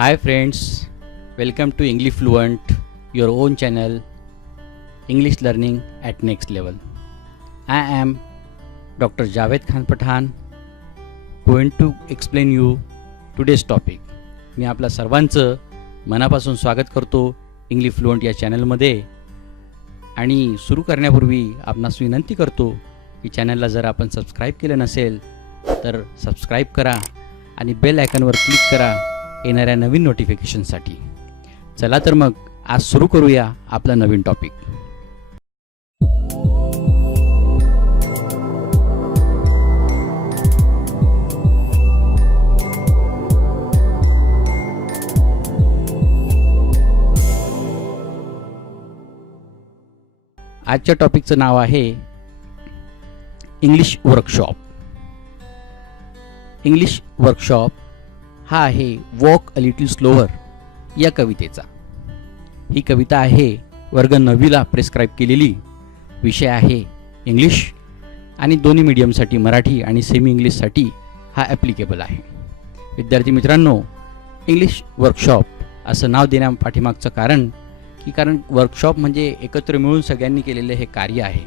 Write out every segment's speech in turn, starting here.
Hi friends, welcome to English Fluent, your own channel, English learning at next level. I am Dr. Javed Khan Pathan, going to explain you today's topic. मी आपल्या सर्वांचं मनापासून स्वागत करतो English fluent या चॅनलमध्ये. आणि सुरू करण्यापूर्वी आपणास विनंती करतो की चॅनलला जर आपण सबस्क्राईब केलं नसेल तर सबस्क्राईब करा आणि बेल आयकॉनवर क्लिक करा येणाऱ्या नवीन नोटिफिकेशनसाठी. चला तर मग आज सुरू करूया आपला नवीन टॉपिक. आजच्या टॉपिकचं नाव आहे इंग्लिश वर्कशॉप. इंग्लिश वर्कशॉप हा आहे वॉक अ लिटिल स्लोअर या कवितेचा. ही कविता आहे वर्ग 9वीला प्रेस्क्राईब केलेली. विषय आहे इंग्लिश आणि दोन्ही मीडियमसाठी मराठी आणि सेमी इंग्लिशसाठी हा ॲप्लिकेबल आहे. विद्यार्थी मित्रांनो, इंग्लिश वर्कशॉप असं नाव देण्या पाठीमागचं कारण वर्कशॉप म्हणजे एकत्र मिळून सगळ्यांनी केलेले हे कार्य आहे.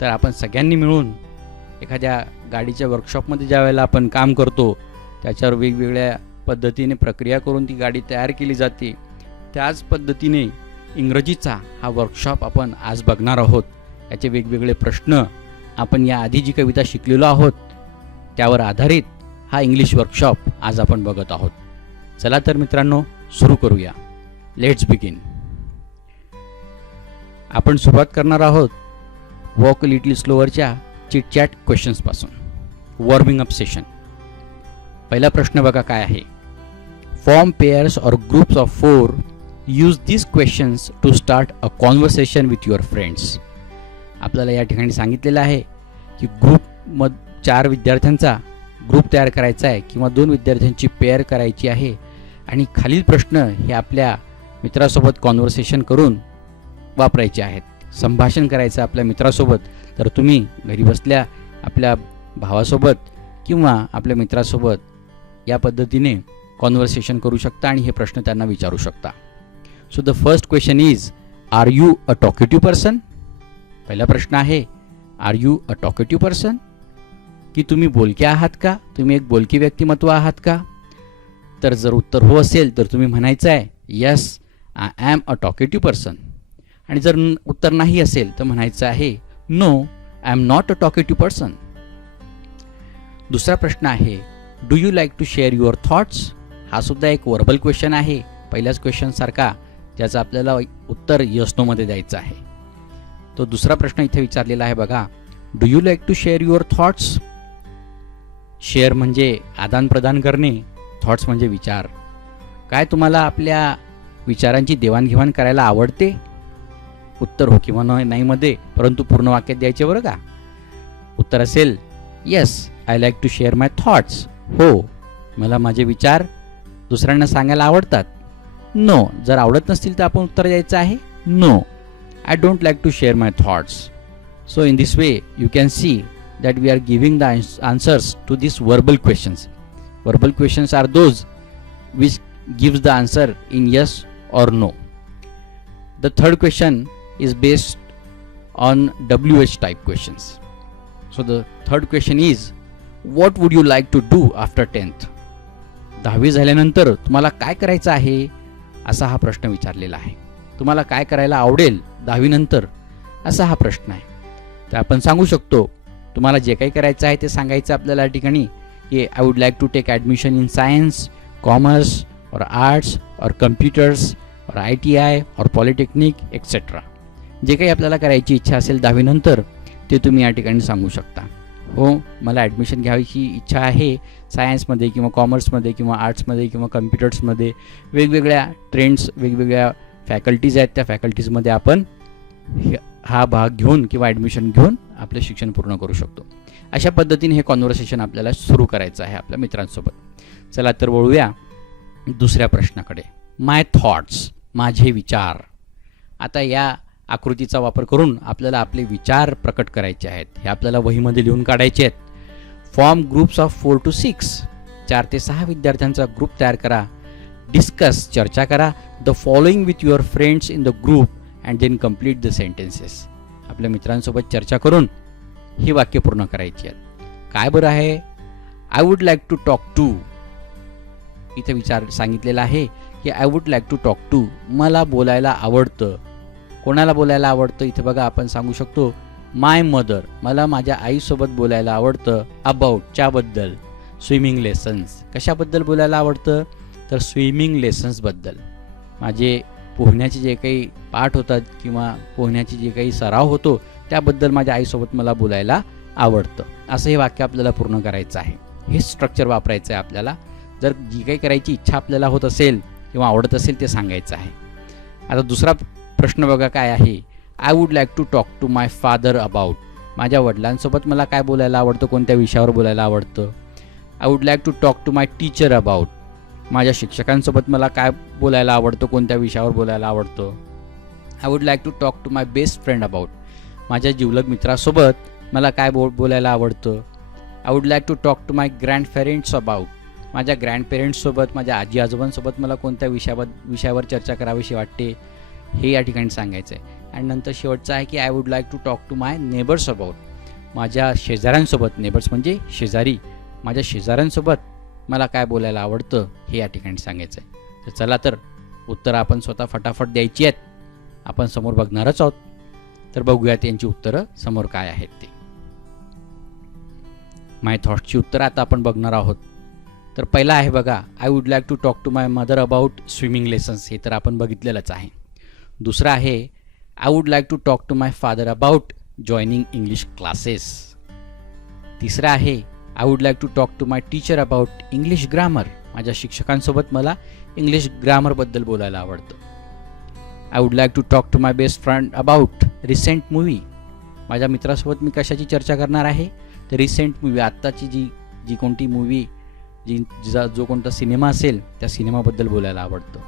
तर आपण सगळ्यांनी मिळून एखाद्या गाडीच्या वर्कशॉपमध्ये ज्या वेळेला आपण काम करतो त्याच्यावर वेगवेगळ्या पद्धतीने प्रक्रिया करून ती गाडी तयार केली जाते. त्याच पद्धतीने इंग्रजीचा हा वर्कशॉप आपण आज बघणार आहोत. याचे वेगवेगळे प्रश्न आपण या आधी जी कविता शिकलेलो आहोत त्यावर आधारित हा इंग्लिश वर्कशॉप आज आपण बघत आहोत. चला तर मित्रांनो सुरू करूया. Let's begin. आपण सुरुवात करणार आहोत वॉक अ लिटिल स्लोअरच्या चिटचॅट क्वेश्चन्सपासून. Warming up session. पहिला प्रश्न बघा काय आहे. Form pairs or groups of 4. Use this questions to start a conversation with your friends. आपल्याला या ठिकाणी सांगितलेलं आहे की 4 विद्यार्थ्यांचा ग्रुप तयार करायचा आहे किंवा 2 विद्यार्थ्यांची पेअर करायची आहे आणि खालील प्रश्न हे आपल्या मित्रासोबत कॉन्व्हर्सेशन करून वापरायचे आहेत. संभाषण करायचं आपल्या मित्रासोबत. तर तुम्ही घरी बसल्या आपल्या भावासोबत किंवा आपल्या मित्रासोबत या पद्धतीने कॉन्व्हर्सेशन करू शकता आणि हे प्रश्न त्यांना विचारू शकता. So the first question is, are you a talkative person? पहिला प्रश्न आहे, are you a talkative person? की तुम्ही बोलके आहात का? तुम्ही एक बोलकी व्यक्तिमत्व आहात का? तर जर उत्तर हो असेल तर तुम्ही म्हणायचं आहे yes I am a talkative person. आणि जर उत्तर नाही असेल तर म्हणायचं आहे no I am not a talkative person. दुसरा प्रश्न आहे, do you like to share your thoughts? हा सुद्धा एक वर्बल क्वेश्चन आहे पहिल्याच क्वेश्चनसारखा, ज्याचं आपल्याला उत्तर यस नोमध्ये द्यायचं आहे. तो दुसरा प्रश्न इथे विचारलेला आहे बघा, do you like to share your thoughts? Share म्हणजे आदान प्रदान करणे, थॉट्स म्हणजे विचार. काय तुम्हाला आपल्या विचारांची देवाणघेवाण करायला आवडते? उत्तर हो किंवा नाही मध्ये, परंतु पूर्ण वाक्यात द्यायचे बरं का. उत्तर असेल yes I like to share my thoughts. हो, मला माझे विचार दुसऱ्यांना सांगायला आवडतात. नो, जर आवडत नसतील तर आपण उत्तर द्यायचं आहे no I don't like to share my thoughts. So in this way you can see that we are giving the answers to these verbal questions. Verbal questions are those which gives the answer in yes or no. The third question is based on WH type questions. So the third question is, what would you like to do after 10th? 10वी झाल्यानंतर तुम्हाला काय करायचं आहे असा हा प्रश्न विचारलेला आहे. तुम्हाला काय करायला आवडेल 10वी नंतर असा हा प्रश्न आहे. तर आपण सांगू शकतो तुम्हाला जे काही करायचं आहे ते सांगायचं आपल्याला या ठिकाणी की I would like to take admission in science, commerce और आर्ट्स और कम्प्युटर्स और ITI और पॉलिटेक्निक एक्सेट्रा. जे काही आपल्याला करायची इच्छा असेल 10वी नंतर ते तुम्ही या ठिकाणी सांगू शकता. हो, मला ॲडमिशन घ्यायची इच्छा आहे सायन्समध्ये किंवा कॉमर्समध्ये किंवा आर्ट्समध्ये किंवा कम्प्युटर्समध्ये. वेगवेगळ्या ट्रेंड्स, वेगवेगळ्या फॅकल्टीज आहेत, त्या फॅकल्टीजमध्ये आपण हा भाग घेऊन किंवा ॲडमिशन घेऊन आपलं शिक्षण पूर्ण करू शकतो. अशा पद्धतीने हे कॉन्व्हर्सेशन आपल्याला सुरू करायचं आहे आपल्या मित्रांसोबत. चला तर वळूया दुसऱ्या प्रश्नाकडे. माय थॉट्स, माझे विचार. आता या आकृतीचा वापर करून आपल्याला आपले विचार प्रकट करायचे आहेत. हे आपल्याला वहीमध्ये लिहून काढायचे आहेत. Form groups of 4 to 6. 4 ते 6 विद्यार्थ्यांचा ग्रुप तयार करा डिस्कस चर्चा करा the following with your friends in the group and then complete the sentences. आपल्या मित्रांसोबत चर्चा करून ही वाक्य पूर्ण करायची आहेत. काय बरं आहे? I would like to talk to. इथे विचार सांगितलेला आहे की I would like to talk to, मला बोलायला आवडतं. कोणाला बोलायला आवडतं? इथे बघा आपण सांगू शकतो माय मदर, मला माझ्या आईसोबत बोलायला आवडतं. अबाउट, च्याबद्दल. स्विमिंग लेसन्स, कशाबद्दल बोलायला आवडतं? तर स्विमिंग लेसन्सबद्दल. माझे पोहण्याचे जे काही पाठ होतात किंवा पोहण्याची जे काही सराव होतो त्याबद्दल माझ्या आईसोबत मला बोलायला आवडतं. असं हे वाक्य आपल्याला पूर्ण करायचं आहे. हे स्ट्रक्चर वापरायचं आहे आपल्याला. जर जी काही करायची इच्छा आपल्याला होत असेल किंवा आवडत असेल ते सांगायचं आहे. आता दुसरा प्रश्न बघा काय आहे. I would like to talk to my father about. माझ्या वडिलांसोबत मला काय बोलायला आवडतं, कोणत्या विषयावर बोलायला आवडतं? I would like to talk to my teacher about. माझ्या शिक्षकांसोबत मला काय बोलायला आवडतं, कोणत्या विषयावर बोलायला आवडतं? I would like to talk to my best friend about. माझ्या जिवलग मित्रासोबत मला काय बोलायला आवडतं? I would like to talk to my grandparents about. माझ्या ग्रँडपेरेंट्ससोबत, माझ्या आजी आजोबांसोबत मला कोणत्या विषयावर चर्चा करावीशी वाटते हे या ठिकाणी सांगायचं आहे. आणि नंतर शेवटचं आहे की I would like to talk to my neighbours about. माझ्या शेजाऱ्यांसोबत, नेबर्स म्हणजे शेजारी, माझ्या शेजाऱ्यांसोबत मला काय बोलायला आवडतं हे या ठिकाणी सांगायचं आहे. तर चला तर उत्तरं आपण स्वतः फटाफट द्यायची आहेत. आपण समोर बघणारच आहोत. तर बघूयात यांची उत्तरं समोर काय आहेत ते. माय थॉट्सची उत्तरं आता आपण बघणार आहोत. तर पहिला आहे बघा, I would like to talk to my mother about swimming lessons. हे तर आपण बघितलेलंच आहे. दुसरं आहे I would like to talk to my father about joining English classes. तिसरं आहे I would like to talk to my teacher about English grammar. माझ्या शिक्षकांसोबत मला इंग्लिश ग्रामरबद्दल बोलायला आवडतं. I would like to talk to my best friend about recent movie. माझ्या मित्रासोबत मी कशाची चर्चा करणार आहे? तर रिसेंट मूवी, आत्ताची जी कोणती मूवी, जो कोणता सिनेमा असेल त्या सिनेमाबद्दल बोलायला आवडतं.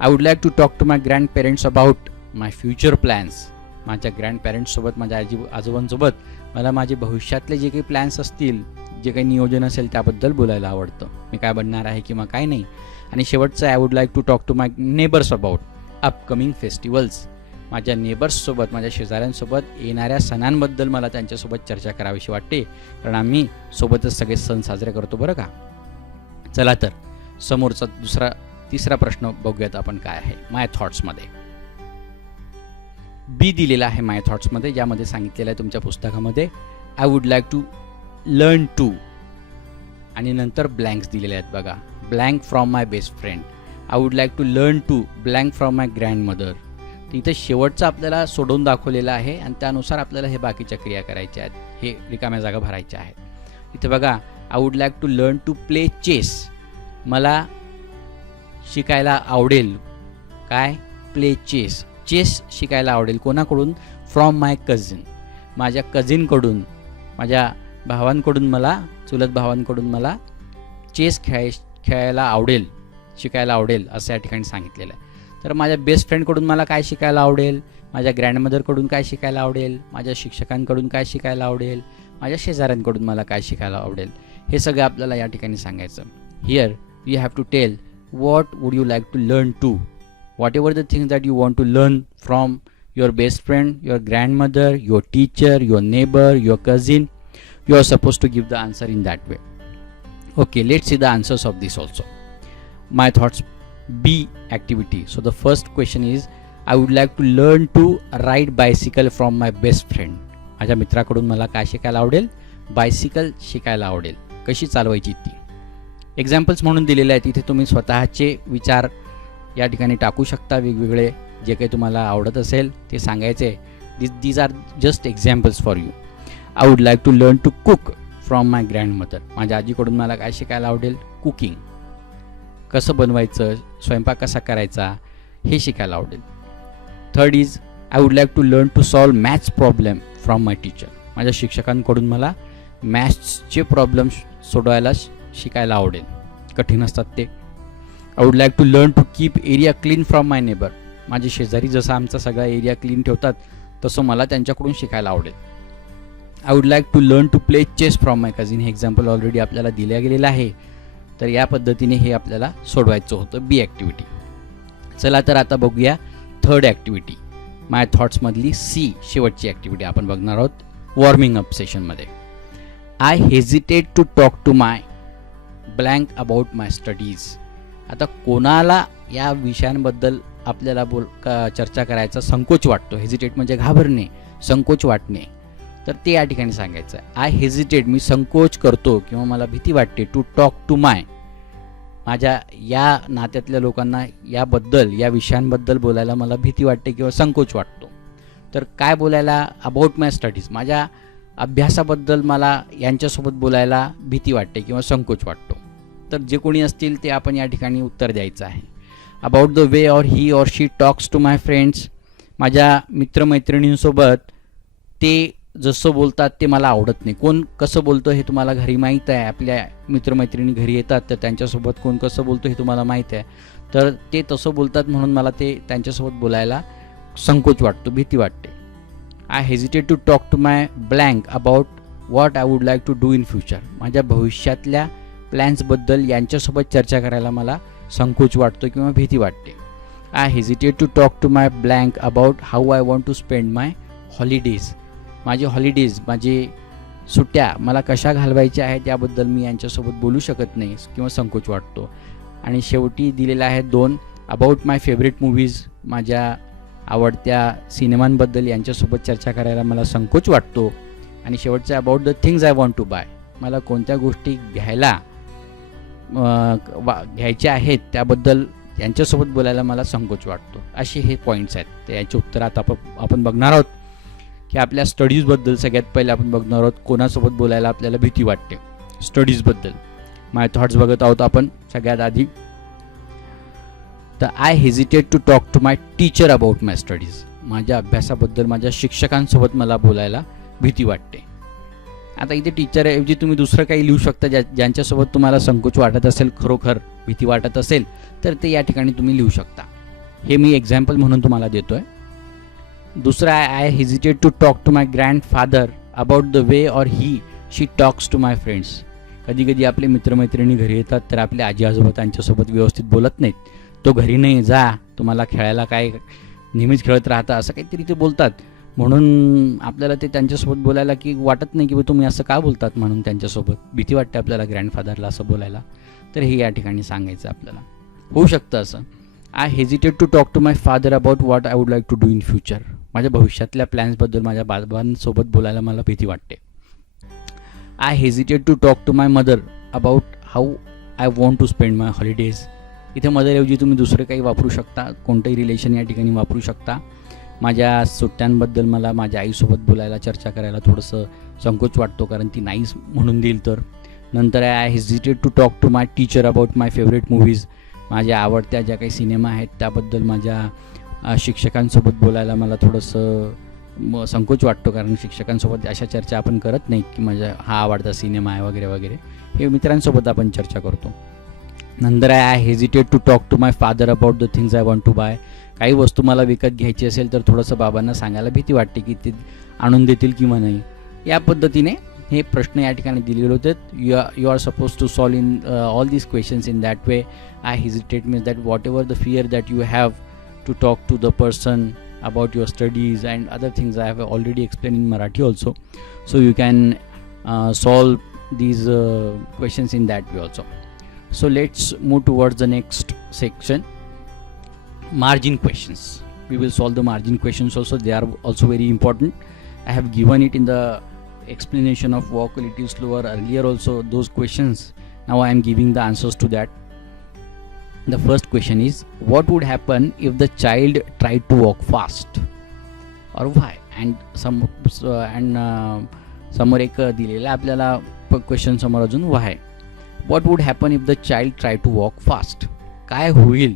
I would like to talk to my grandparents about my future plans. माझ्या ग्रँडपेरेंट्ससोबत, माझ्या आजोबांसोबत मला माझे भविष्यातले जे काही प्लॅन्स असतील, जे काही नियोजन असेल त्याबद्दल बोलायला आवडतं. मी काय बनणार आहे किंवा काय नाही. आणि शेवटचं I would like to talk to my neighbours about upcoming festivals. माझ्या नेबर्ससोबत, माझ्या शेजाऱ्यांसोबत येणाऱ्या सणांबद्दल मला त्यांच्यासोबत चर्चा करावीशी वाटते, कारण आम्ही सोबतच सगळे सण साजरे करतो बरं का. चला तर समोरचा तिसरा प्रश्न बघूयात आपण काय आहे माय थॉट्समध्ये. बी दिलेला आहे माय थॉट्समध्ये, ज्यामध्ये सांगितलेलं आहे तुमच्या पुस्तकामध्ये I would like to learn to, आणि नंतर ब्लँक्स दिलेले आहेत बघा. Blank from my best friend. I would like to learn to blank from my grandmother. तर इथं शेवटचं आपल्याला सोडवून दाखवलेलं आहे आणि त्यानुसार आपल्याला हे बाकीच्या क्रिया करायच्या आहेत, हे रिकाम्या जागा भरायच्या आहेत. इथे बघा I would like to learn to play chess. मला शिकायला आवडेल काय? Play chess. चेस शिकायला आवडेल. कोणाकडून? From my cousin. माझ्या कझिनकडून, माझ्या भावांकडून, मला चुलत भावांकडून मला चेस खेळायला आवडेल, शिकायला आवडेल असं या ठिकाणी सांगितलेलं आहे. तर माझ्या बेस्ट फ्रेंडकडून मला काय शिकायला आवडेल? माझ्या ग्रँडमदरकडून काय शिकायला आवडेल? माझ्या शिक्षकांकडून काय शिकायला आवडेल? माझ्या शेजाऱ्यांकडून मला काय शिकायला आवडेल? हे सगळं आपल्याला या ठिकाणी सांगायचं. Here you have to tell what would you like to learn to, whatever the things that you want to learn from your best friend, your grandmother, your teacher, your neighbor, your cousin, you are supposed to give the answer in that way. Okay, let's see the answers of this also. My thoughts, B activity. So the first question is I would like to learn to ride bicycle from my best friend. माझ्या मित्राकडून मला काय शिकायला आवडेल? Bicycle शिकायला आवडेल. कशी चालवायची ती. एक्झाम्पल्स म्हणून दिलेले आहेत. इथे तुम्ही स्वतःचे विचार या ठिकाणी टाकू शकता. वेगवेगळे जे काही तुम्हाला आवडत असेल ते सांगायचे. These are just examples for you. I would like to learn to cook from my grandmother. माझ्या आजीकडून मला काय शिकायला आवडेल? कुकिंग. कसं बनवायचं, स्वयंपाक कसा करायचा हे शिकायला आवडेल. Third is I would like to learn to solve maths problem from my teacher. माझ्या शिक्षकांकडून मला मॅथ्सचे प्रॉब्लेम सोडवायला शिकायला आवडेल. कठीण असतात ते. I would like to learn to keep area clean from my neighbour. माझे शेजारी जसं आमचा सगळा एरिया क्लीन ठेवतात तसं मला त्यांच्याकडून शिकायला आवडेल. I would like to learn to play chess from my cousin. हे एक्झाम्पल ऑलरेडी आपल्याला दिल्या गेलेलं आहे. तर या पद्धतीने हे आपल्याला सोडवायचं होतं बी ॲक्टिव्हिटी. चला तर आता बघूया थर्ड ॲक्टिव्हिटी, माय थॉट्समधली सी, शेवटची ॲक्टिव्हिटी आपण बघणार आहोत वॉर्मिंग अप सेशनमध्ये. I hesitate to talk to my blank about my studies. आता कोणाला या विषयांबद्दल आपल्याला चर्चा करायचा संकोच वाटतो, हेजिटेट म्हणजे घाबरणे, संकोच वाटणे, तर ते या ठिकाणी सांगायचं आहे. आय हेजिटेट, मी संकोच करतो किंवा मला भीती वाटते, टू टॉक टू माय, माझ्या या नात्यातल्या लोकांना याबद्दल, या विषयांबद्दल बोलायला मला भीती वाटते किंवा संकोच वाटतो. तर काय बोलायला, अबाउट माय स्टडीज, माझ्या अभ्यासाबद्दल मला यांच्यासोबत बोलायला भीती वाटते किंवा संकोच वाटतो. तर जे कोणी असतील ते आपण या ठिकाणी उत्तर द्यायचं आहे. About the way or he or she talks to my friends, माझ्या मित्रमैत्रिणींसोबत ते जसं बोलतात ते मला आवडत नाही. कोण कसं बोलतं हे तुम्हाला घरी माहीत आहे, आपल्या मित्रमैत्रिणी घरी येतात तर त्यांच्यासोबत कोण कसं बोलतं हे तुम्हाला माहीत आहे. तर ते तसं बोलतात म्हणून मला ते त्यांच्यासोबत बोलायला संकोच वाटतो, भीती वाटते. I hesitate to talk to my blank about what I would like to do in future, माझ्या भविष्यातल्या प्लॅन्सबद्दल यांच्यासोबत चर्चा करायला मला संकोच वाटतो किंवा भीती वाटते. I hesitate to talk to my blank about how I want to spend my holidays, माझे हॉलिडेज, माझे सुट्ट्या मला कशा घालवायच्या आहेत याबद्दल मी यांच्यासोबत बोलू शकत नाही किंवा संकोच वाटतो. आणि शेवटी दिलेला आहे 2, अबाउट माय फेवरेट मूवीज, माझ्या आवडत्या सिनेमांबद्दल यांच्यासोबत चर्चा करायला मला संकोच वाटतो. आणि शेवटचं about the things I want to buy, मला कोणत्या गोष्टी घ्यायच्या आहेत त्याबद्दल यांच्यासोबत बोलायला मला संकोच वाटतो. असे हे पॉईंट्स आहेत. तर याच्या उत्तरात आपण बघणार आहोत की आपल्या स्टडीजबद्दल सगळ्यात पहिले आपण बघणार आहोत कोणासोबत बोलायला आपल्याला भीती वाटते. स्टडीजबद्दल माय थॉट्स बघत आहोत आपण सगळ्यात आधी. तर I hesitate to talk to my teacher about my studies, माझ्या अभ्यासाबद्दल माझ्या शिक्षकांसोबत मला बोलायला भीती वाटते. आता इथे टीचरऐवजी तुम्ही दुसरं काही लिहू शकता ज्यांच्यासोबत तुम्हाला संकोच वाटत असेल, खरोखर भीती वाटत असेल तर ते या ठिकाणी तुम्ही लिहू शकता. हे मी एक्झाम्पल म्हणून तुम्हाला देतो आहे. दुसरा आहे I hesitate to talk to my grandfather about the way or he she talks to my friends. कधी कधी आपले मित्रमैत्रिणी घरी येतात तर आपले आजी आजोबा त्यांच्यासोबत व्यवस्थित बोलत नाहीत. तो घरी नाही जा, तुम्हाला खेळायला काय नेहमीच खेळत राहता, असं काहीतरी ते बोलतात. म्हणून आपल्याला ते त्यांच्यासोबत बोलायला की वाटत नाही की तुम्ही असं का बोलतात, म्हणून त्यांच्यासोबत भीती वाटते आपल्याला ग्रँडफादरला असं बोलायला. तर हे या ठिकाणी सांगायचं आपल्याला. होऊ शकतं असं. I hesitate to talk to my father about what I would like to do in future, माझ्या भविष्यातल्या प्लॅन्सबद्दल माझ्या बाबांसोबत बोलायला मला भीती वाटते. I hesitate to talk to my mother about how I want to spend my holidays. इथे मदरऐवजी तुम्ही दुसरं काही वापरू शकता, कोणतंही रिलेशन या ठिकाणी वापरू शकता. माझ्या सुट्ट्यांबद्दल मला माझ्या आईसोबत बोलायला, चर्चा करायला थोडंसं संकोच वाटतो कारण ती नाहीच म्हणून देईल तर. नंतर I hesitate to talk to my teacher about my favourite movies, माझ्या आवडत्या ज्या काही सिनेमा आहेत त्याबद्दल माझ्या शिक्षकांसोबत बोलायला मला थोडंसं संकोच वाटतो कारण शिक्षकांसोबत अशा चर्चा आपण करत नाही की माझा हा आवडता सिनेमा आहे वगैरे वगैरे, हे मित्रांसोबत आपण चर्चा करतो. नंतर I hesitate to talk to my father about the things I want to buy, काही वस्तू मला विकत घ्यायची असेल तर थोडंसं बाबांना सांगायला भीती वाटते की ते आणून देतील किंवा नाही. या पद्धतीने हे प्रश्न या ठिकाणी दिलेले होते. You are suppose to solve in all these questions in that way. I hesitate means that whatever the fear that you have to talk to the person about your studies and other things I have already explained in Marathi also, so you can solve these questions in that way also. So let's move towards the next section, margin questions. We will solve the margin questions also, they are also very important. I have given it in the explanation of walk a little slower earlier also, those questions. Now I am giving the answers to that. The first question is, what would happen if the child tried to walk fast, or why? And समोर एक दिलेला आपल्याला question समोर अजून why. What would happen if the child tried to walk fast? काय होईल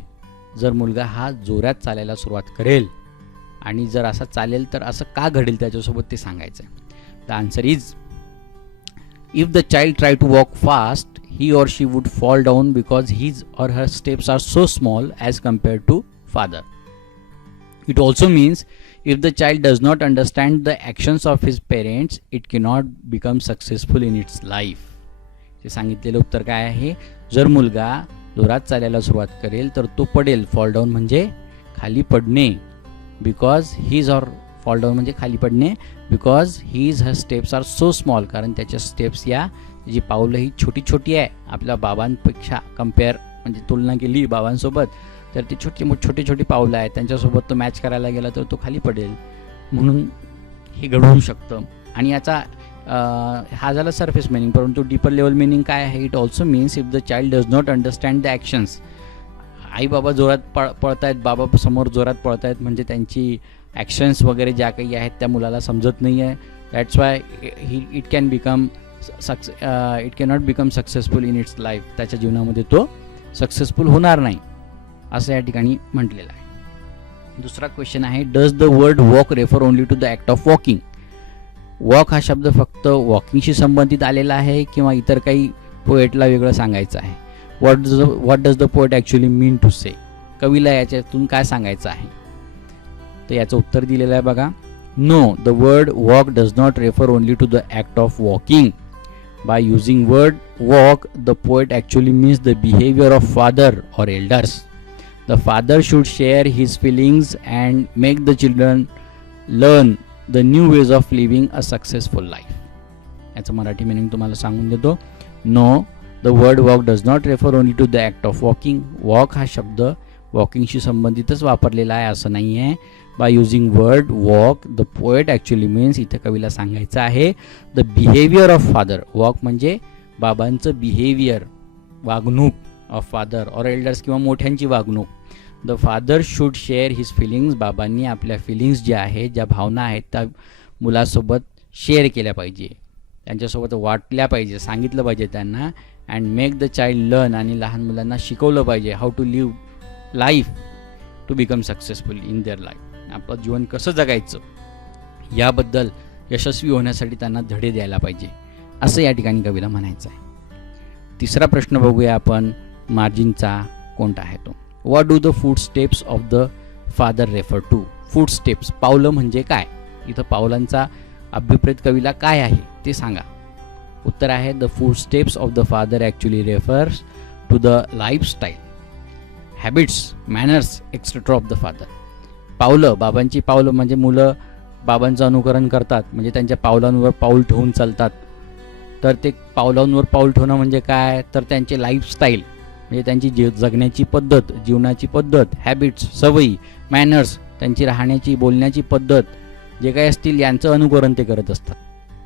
जर मुलगा हा जोरात चालायला सुरुवात करेल, आणि जर असा चालेल तर असं का घडेल त्याच्यासोबत ते सांगायचं. The answer is, if the child tried to walk fast, he or she would fall down because his or her steps are so small as compared to father. It also means if the child does not understand the actions of his parents, it cannot become successful in its life. ते सांगितलेलं उत्तर काय आहे, जर मुलगा जोरात चालायला सुरुवात करेल तर तो पडेल. फॉल डाऊन म्हणजे खाली पडणे. Because his or fall down म्हणजे खाली पडणे. Because his her steps are so small, कारण त्याच्या स्टेप्स या जी पावलं ही छोटी छोटी आहे. आपल्या बाबांपेक्षा कम्पेअर म्हणजे तुलना केली बाबांसोबत तर ती छोटी छोटी पावलं आहेत, त्यांच्यासोबत तो मॅच करायला गेला तर तो खाली पडेल. म्हणून हे घडवू शकतं. आणि याचा हा झाला सरफेस मिनिंग. परंतु डीपर लेवल मिनिंग काय आहे, it also means if the child does not understand the actions. आई बाबा जोरात पळतायत, बाबा समोर जोरात पळतायत म्हणजे त्यांची ॲक्शन्स वगैरे ज्या काही आहेत त्या मुलाला समजत नाही आहे. That's why it cannot become successful in its life. त्याच्या जीवनामध्ये तो सक्सेसफुल होणार नाही असं या ठिकाणी म्हटलेलं आहे. दुसरा क्वेश्चन आहे, does the word walk refer only to the act of walking. Walk हा शब्द फक्त वॉकिंगशी संबंधित आलेला आहे किंवा इतर काही पोएटला वेगळं सांगायचं आहे. What does the poet actually mean to say. कवीला याच्यातून काय सांगायचं आहे, तर याचं उत्तर दिलेलं आहे बघा. No, the word walk does not refer only to the act of walking. By using word walk, the poet actually means the behavior of father or elders. The father should share his feelings and make the children learn the new ways of living a successful life. याचं Marathi meaning तुम्हाला सांगून देतो. No, the word walk does not refer only to the act of walking. Walk हा शब्द वॉकिंगशी संबंधितच वापरलेला आहे असं नाही आहे. By using word walk the poet actually means, इथं कवीला सांगायचं आहे the behaviour of father. Walk म्हणजे बाबांचं बिहेवियर, वागणूक, ऑफ फादर ऑर एल्डर्स किंवा मोठ्यांची वागणूक. The father should share his feelings. बाबांनी आपल्या फिलिंग्स ज्या आहेत, ज्या भावना आहेत त्या मुलासोबत शेअर केल्या पाहिजे, त्यांच्यासोबत वाटल्या पाहिजे, सांगितलं पाहिजे त्यांना. And make the child learn. आणि लहान मुलांना शिकवलं पाहिजे how to live life to become successful in their life. आपलं जीवन कसं जगायचं याबद्दल यशस्वी होण्यासाठी त्यांना धडे द्यायला पाहिजे असं या ठिकाणी कवीला म्हणायचं आहे. तिसरा प्रश्न बघूया आपण, मार्जिनचा कोणता आहे तो. What do the footsteps of the father refer to. Footsteps, पावलं म्हणजे काय, इथं पावलांचा अभिप्रेत कवीला काय आहे ते सांगा. उत्तर आहे the footsteps of the father actually refers to the lifestyle, habits, manners etcetera of the father. पावलं, बाबांची पावलं म्हणजे मुलं बाबांचं अनुकरण करतात म्हणजे त्यांच्या पावलांवर पाऊल ठेवून चालतात. तर ते पावलांवर पाऊल ठेवणं म्हणजे काय, तर त्यांचे लाईफस्टाईल म्हणजे त्यांची जगण्याची पद्धत, जीवनाची पद्धत, हॅबिट्स, सवयी, मॅनर्स, त्यांची राहण्याची बोलण्याची पद्धत जे काही असतील यांचं अनुकरण ते करत असतात.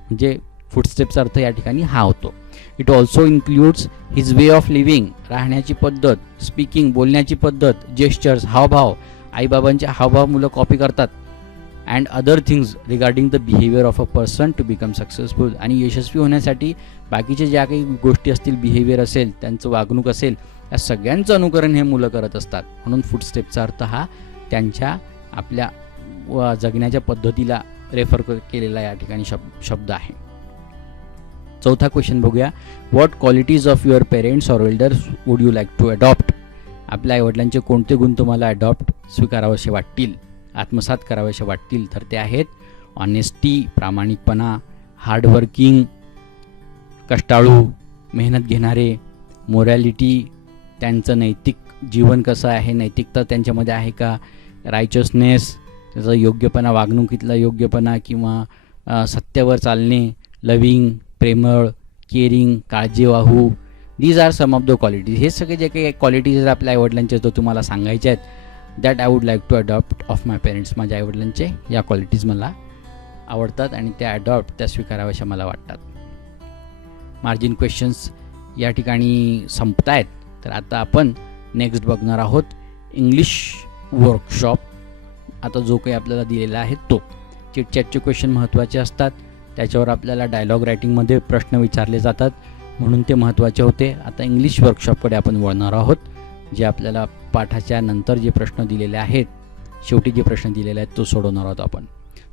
म्हणजे फुटस्टेप्सचा अर्थ या ठिकाणी हा होतो. It also includes his way of living, राहण्याची पद्धत, स्पीकिंग, बोलण्याची पद्धत, जेस्चर्स, हावभाव, आईबाबांचे हावभाव मुलं कॉपी करतात. And other things regarding the behaviour of a person to become successful. आणि यशस्वी होण्यासाठी बाकीचे ज्या काही गोष्टी असतील, बिहेवियर असेल, त्यांचं वागणूक असेल, या सगळ्यांचं अनुकरण हे मुलं करत असतात. म्हणून फुटस्टेपचा अर्थ हा त्यांच्या आपल्या जगण्याच्या पद्धतीला रेफर केलेला या ठिकाणी शब्द आहे. चौथा क्वेश्चन बघूया. What qualities of your parents or elders would you like to adopt. आपल्या आईवडिलांचे कोणते गुण तुम्हाला अडॉप्ट स्वीकारावेसे वाटतील, आत्मसात करावेसे वाटतील, तर ते आहेत ऑनेस्टी, प्रामाणिकपणा, हार्डवर्किंग, कष्टाळू, मेहनत घेणारे, मोरॅलिटी, त्यांचं नैतिक जीवन कसं आहे, नैतिकता त्यांच्यामध्ये आहे का, रायचसनेस, त्याचा योग्यपणा, वागणुकीतला योग्यपणा किंवा सत्यावर चालणे, लविंग, प्रेमळ, केअरिंग, काळजीवाहू. These are some of the qualities. हे सगळे जे काही क्वालिटीज आपल्या आईवडिलांचे तो तुम्हाला सांगायचे आहेत, that I would like to adopt of my parents. माझ्या आईवडिलांचे या क्वालिटीज मला आवडतात आणि त्या अडॉप्ट, त्या स्वीकाराव्याशा मला वाटतात. मार्जिन क्वेश्चन्स या ठिकाणी संपत आहेत. तर आता आपण नेक्स्ट बघणार आहोत इंग्लिश वर्कशॉप. आता जो काही आपल्याला दिलेला आहे तो चिटचॅटचे क्वेश्चन महत्त्वाचे असतात, त्याच्यावर आपल्याला डायलॉग रायटिंगमध्ये प्रश्न विचारले जातात म्हणून ते महत्त्वाचे होते. आता इंग्लिश वर्कशॉपकडे आपण वळणार आहोत, जे आपल्याला पाठाच्या नंतर जे प्रश्न दिलेले आहेत, शेवटी जे प्रश्न दिलेले आहेत तो सोडवणार आहोत आपण.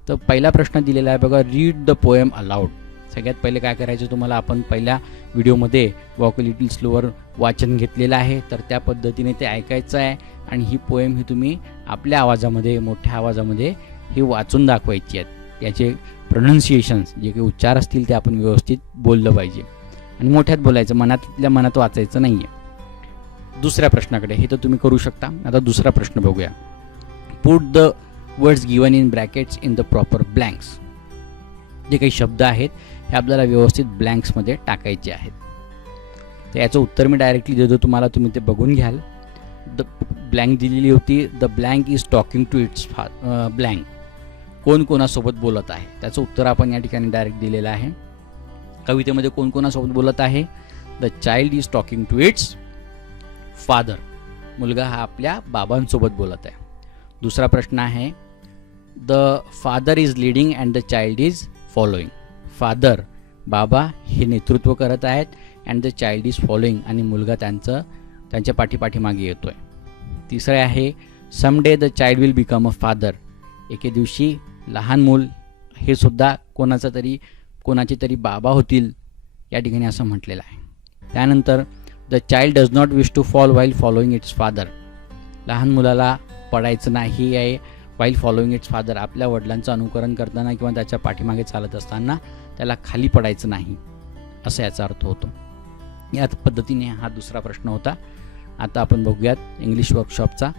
तर पहिला प्रश्न दिलेला आहे बघा, रीड द पोएम अलाउड. सगळ्यात पहिले काय करायचं तुम्हाला, आपण पहिल्या व्हिडिओमध्ये वॉक लिटिल स्लोवर वाचन घेतलेलं आहे, तर त्या पद्धतीने ते ऐकायचं आहे आणि ही पोएम ही तुम्ही आपल्या आवाजामध्ये, मोठ्या आवाजामध्ये ही वाचून दाखवायची आहेत. याचे प्रोनन्सिएशन्स, जे काही उच्चार असतील ते आपण व्यवस्थित बोललं पाहिजे. आणि मोठ्यात बोलायचं, मनातल्या मनात वाचायचं नाही आहे. दुसऱ्या प्रश्नाकडे, हे तर तुम्ही करू शकता. आता दुसरा प्रश्न बघूया. Put the words given in brackets in the proper blanks. जे काही शब्द आहेत हे आपल्याला व्यवस्थित ब्लँक्समध्ये टाकायचे आहेत. तर याचं उत्तर मी डायरेक्टली देतो तुम्हाला, तुम्ही ते बघून घ्याल. द ब्लँक दिलेली होती, the blank is talking to its blank. कोण कोणासोबत बोलत आहे, त्याचं उत्तर आपण या ठिकाणी डायरेक्ट दिलेलं आहे. कवितेमध्ये कोण कोणासोबत बोलत आहे? The child is talking to its father. मुलगा हा आपल्या बाबांसोबत बोलत आहे. दुसरा प्रश्न आहे, the father is leading and the child is following. Father, बाबा हे नेतृत्व करत आहेत, and the child is following, आणि मुलगा त्यांच्या पाठीमागे येतोय. तिसरे आहे, some day the child will become a father. एके दिवशी लहान मूल हे सुद्धा कोणाचे तरी बाबा होतील, या ठिकाणी असं म्हटलेलं आहे. त्यानंतर the child does not wish to fall while following its father. लहान मुलाला पडायचं नाही आहे व्हाईल फॉलोईंग इट्स फादर. आपल्या वडिलांचं अनुकरण करताना किंवा त्याच्या पाठीमागे चालत असताना त्याला खाली पडायचं नाही, असं याचा अर्थ होतो. या पद्धतीने हा दुसरा प्रश्न होता. आता आपण बघूयात इंग्लिश वर्कशॉपचा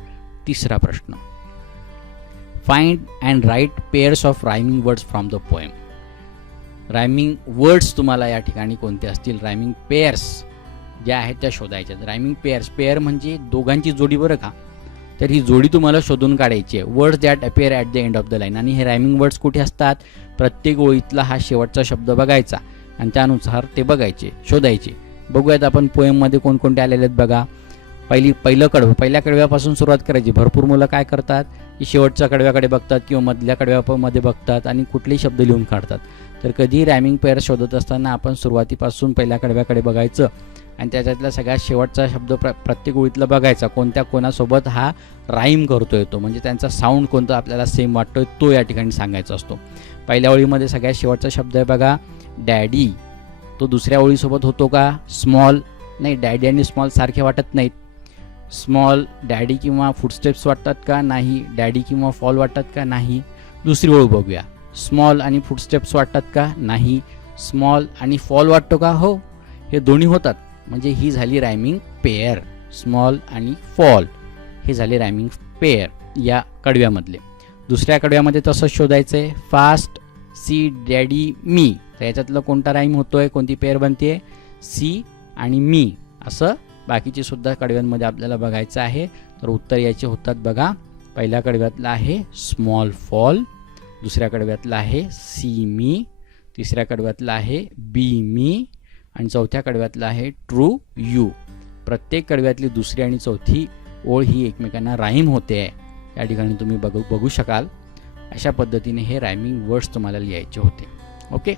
तिसरा प्रश्न. Find and write pairs of rhyming words from the poem. Rhyming words तुम्हाला या ठिकाणी कोणते असतील, रायमिंग पेअर्स ज्या आहेत त्या शोधायच्या. रायमिंग पेअर्स, पेअर म्हणजे दोघांची जोडी बरं का. तर ही जोडी तुम्हाला शोधून काढायची आहे. Words that appear at the end of the line. आणि हे रायमिंग वर्ड्स कुठे असतात? प्रत्येक ओळीतला हा शेवटचा शब्द बघायचा आणि त्यानुसार ते बघायचे, शोधायचे. बघूयात आपण पोएममध्ये कोणकोणते आलेले आहेत बघा. पहिलं कडवं, पहिल्या कडव्यापासून सुरुवात करायची. भरपूर मुलं काय करतात की शेवटच्या कडव्याकडे बघतात किंवा मधल्या कडव्यामध्ये बघतात आणि कुठलेही शब्द लिहून काढतात. तर कधी रायमिंग पेअर शोधत असताना आपण सुरुवातीपासून पहिल्या कडव्याकडे बघायचं आणि त्याच्यातला सगळ्यात शेवटचा शब्द प्रत्येक ओळीतला बघायचा, कोणत्या कोणासोबत हा राईम करतोय तो, म्हणजे त्यांचा साऊंड कोणता आपल्याला सेम वाटतोय तो या ठिकाणी सांगायचा असतो. पहिल्या ओळीमध्ये सगळ्यात शेवटचा शब्द आहे बघा डॅडी. तो दुसऱ्या ओळीसोबत होतो का? स्मॉल. नाही, डॅडी आणि स्मॉल सारखे वाटत नाहीत. स्मॉल डॅडी किंवा फुटस्टेप्स वाटतात का? नाही. डॅडी किंवा फॉल वाटतात का? नाही. दुसरी ओळ बघूया. स्मॉल आणि फुटस्टेप्स वाटतात का? नाही. स्मॉल आणि फॉल वाटतो का? हो, हे दोन्ही होतात. म्हणजे ही झाली रायमिंग पेअर. स्मॉल आणि फॉल हे झाले रायमिंग पेअर या कडव्यामधले. दुसऱ्या कडव्यामध्ये तसंच शोधायचं आहे. फास्ट, सी, डॅडी, मी. तर याच्यातलं कोणता राईम होतोय, कोणती पेअर बनते? सी आणि मी. असं बाकीचे सुद्धा कडव्यांमध्ये आपल्याला बघायचं आहे. तर उत्तर याचे होतात बघा. पहिल्या कडव्यातलं आहे स्मॉल फॉल, दुसऱ्या कडव्यातलं आहे सी मी, तिसऱ्या कडव्यातलं आहे बी मी आणि चौथ्या कडव्यातलं आहे ट्रू यू. प्रत्येक कडव्यातली दुसरी आणि चौथी ओळ ही एकमेकांना राईम होते आहे. या ठिकाणी तुम्ही बघू शकाल. अशा पद्धतीने हे रायमिंग वर्ड्स तुम्हाला लिहायचे होते. Okay,